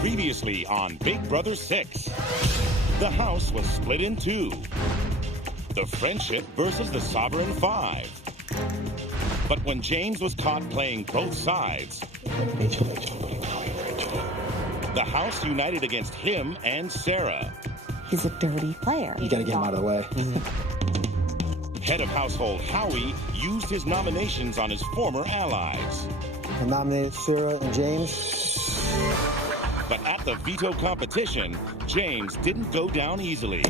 Previously on Big Brother 6, the house was split in two. The Friendship versus the Sovereign Five. But when James was caught playing both sides, the house united against him and Sarah. He's a dirty player. You gotta get him out of the way. Head of household Howie used his nominations on his former allies. I nominated Sarah and James. But at the veto competition, James didn't go down easily.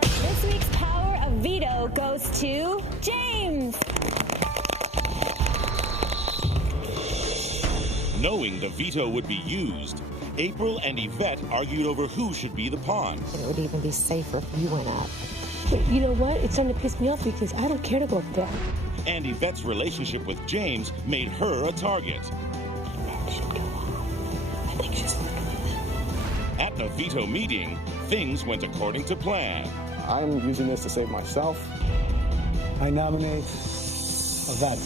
This week's power of veto goes to James. Knowing the veto would be used, April and Yvette argued over who should be the pawn. It would even be safer if you went out. But you know what? It's starting to piss me off because I don't care to go up there. And Yvette's relationship with James made her a target. I think she's At the veto meeting, things went according to plan. I'm using this to save myself. I nominate Yvette.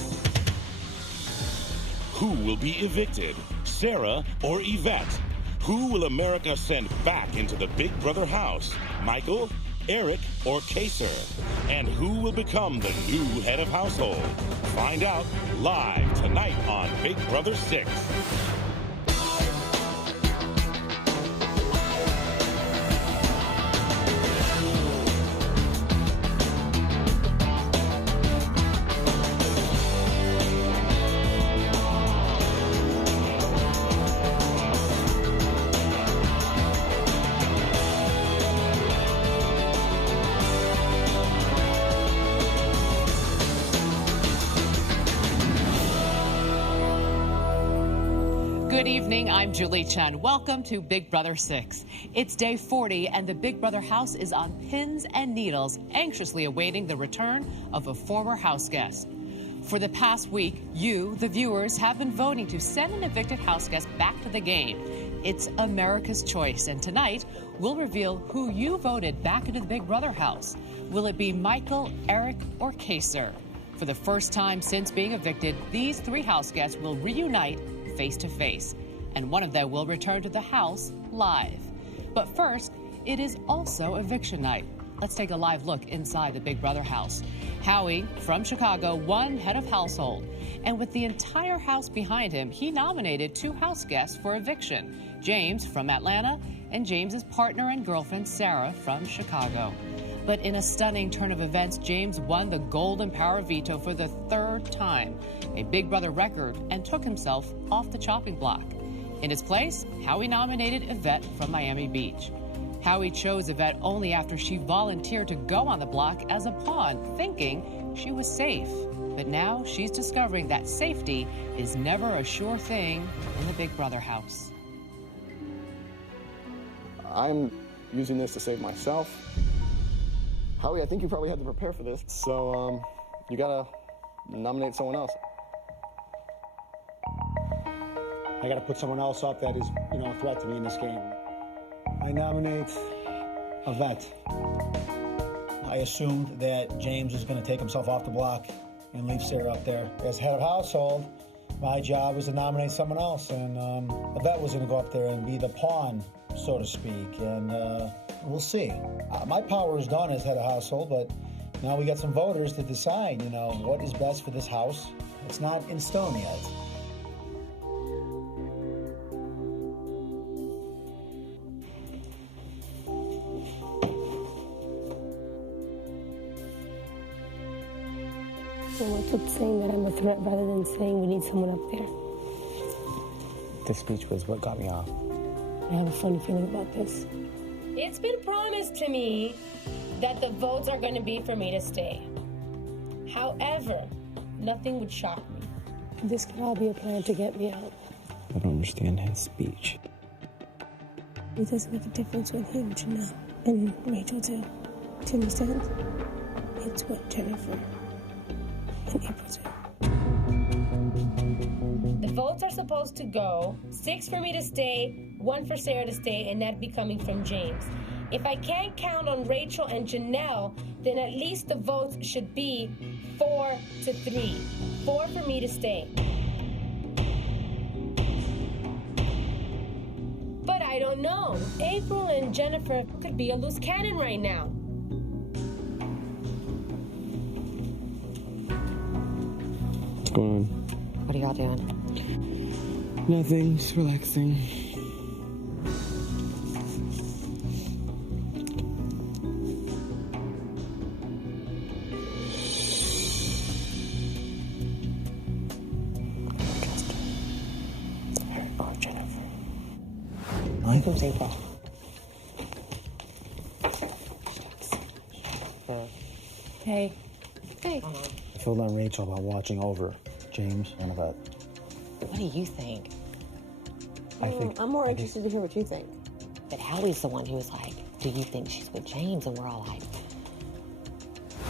Who will be evicted, Sarah or Yvette? Who will America send back into the Big Brother house, Michael, Eric, or Kaser? And who will become the new head of household? Find out live tonight on Big Brother 6. Good evening, I'm Julie Chen. Welcome to Big Brother 6. It's day 40 and the Big Brother house is on pins and needles, anxiously awaiting the return of a former house guest. For the past week, you, the viewers, have been voting to send an evicted house guest back to the game. It's America's choice, and tonight we'll reveal who you voted back into the Big Brother house. Will it be Michael, Eric, or Kaser? For the first time since being evicted, these three house guests will reunite face-to-face, and one of them will return to the house live. But first, it is also eviction night. Let's take a live look inside the Big Brother house. Howie, from Chicago, won head of household, and with the entire house behind him, he nominated two house guests for eviction, James from Atlanta and James's partner and girlfriend, Sarah, from Chicago. But in a stunning turn of events, James won the golden power veto for the third time, a Big Brother record, and took himself off the chopping block. In his place, Howie nominated Yvette from Miami Beach. Howie chose Yvette only after she volunteered to go on the block as a pawn, thinking she was safe. But now she's discovering that safety is never a sure thing in the Big Brother house. I'm using this to save myself. Howie, I think you probably had to prepare for this, so you gotta nominate someone else. I gotta put someone else up that is, a threat to me in this game. I nominate Yvette. I assumed that James was gonna take himself off the block and leave Sarah up there. As head of household, my job was to nominate someone else, and Yvette was gonna go up there and be the pawn, so to speak, and we'll see. My power is done as head of household, but now we got some voters to decide, what is best for this house. It's not in stone yet. Well, I kept saying that I'm a threat rather than saying we need someone up there. This speech was what got me off. I have a funny feeling about this. It's been promised to me that the votes are going to be for me to stay. However, nothing would shock me. This could all be a plan to get me out. I don't understand his speech. It doesn't make a difference with him, Janelle, and Rachel too. Do you understand? It's what Jennifer and April do. The votes are supposed to go 6 for me to stay, 1 for Sarah to stay, and that be coming from James. If I can't count on Rachel and Janelle, then at least the votes should be 4-3. 4 for me to stay. But don't know. April and Jennifer could be a loose cannon right now. What's going on? What are y'all doing? Nothing, just relaxing. Or Jennifer. My name's April. Hey. Hey. I filled on Rachel about watching over James and Yvette. What do you think? I think I'm more interested to hear what you think. But Hallie's the one who was like, do you think she's with James? And we're all like,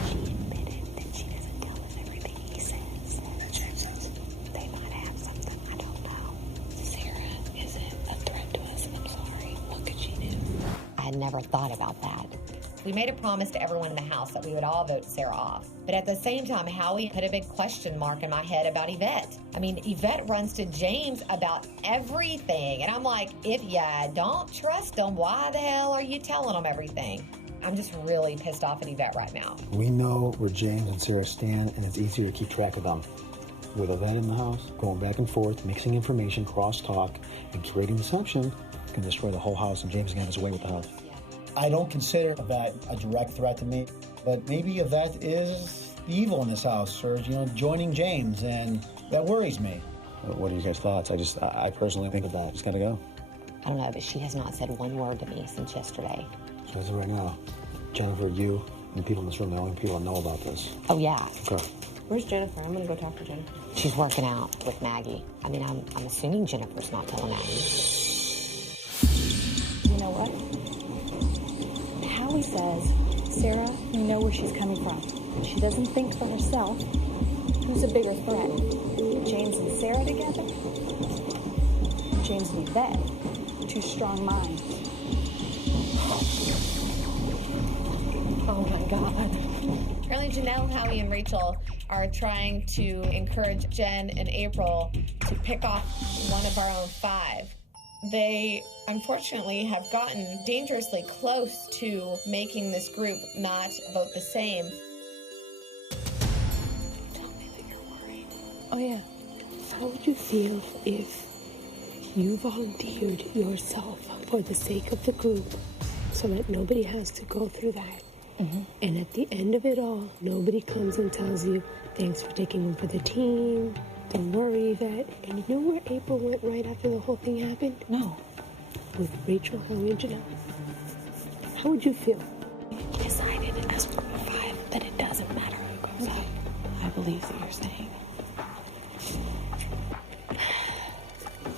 she admitted that she doesn't tell us everything he says. that James says. They might have something, I don't know. Sarah isn't a threat to us. I'm sorry. What could she do? I had never thought about that. We made a promise to everyone in the house that we would all vote Sarah off. But at the same time, Howie put a big question mark in my head about Yvette. I mean, Yvette runs to James about everything. And I'm like, if you don't trust them, why the hell are you telling them everything? I'm just really pissed off at Yvette right now. We know where James and Sarah stand, and it's easier to keep track of them. With Yvette in the house, going back and forth, mixing information, cross-talk, and creating deception can destroy the whole house, and James can have his way with the house. I don't consider Yvette a direct threat to me, but maybe Yvette is the evil in this house, or, joining James, and that worries me. What are you guys' thoughts? I personally think of that. Just gotta go. I don't know, but she has not said one word to me since yesterday. So as of right now, Jennifer, you, and the people in this room, the only people that know about this. Oh, yeah. Okay. Where's Jennifer? I'm gonna go talk to Jennifer. She's working out with Maggie. I mean, I'm assuming Jennifer's not telling Maggie. You know what? Howie says, Sarah, you know where she's coming from. She doesn't think for herself. Who's a bigger threat? James and Sarah together? James and Yvette? Two strong minds. Oh my God. Apparently Janelle, Howie, and Rachel are trying to encourage Jen and April to pick off one of our own 5. They, unfortunately, have gotten dangerously close to making this group not vote the same. Tell me that you're worried. Oh, yeah. How would you feel if you volunteered yourself for the sake of the group so that nobody has to go through that? Mm-hmm. And at the end of it all, nobody comes and tells you, thanks for taking one for the team. Don't worry that. And you know where April went right after the whole thing happened? No. With Rachel, Howie, and Janelle. How would you feel? We decided as group of 5 that it doesn't matter who goes out. I believe that you're saying.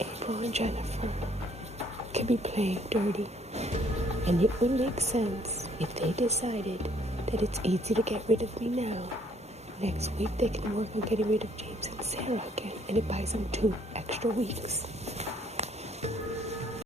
April and Jennifer can be playing dirty. And it would make sense if they decided that it's easy to get rid of me now. Next week, they can work on getting rid of James and Sarah again, and it buys them 2 extra weeks.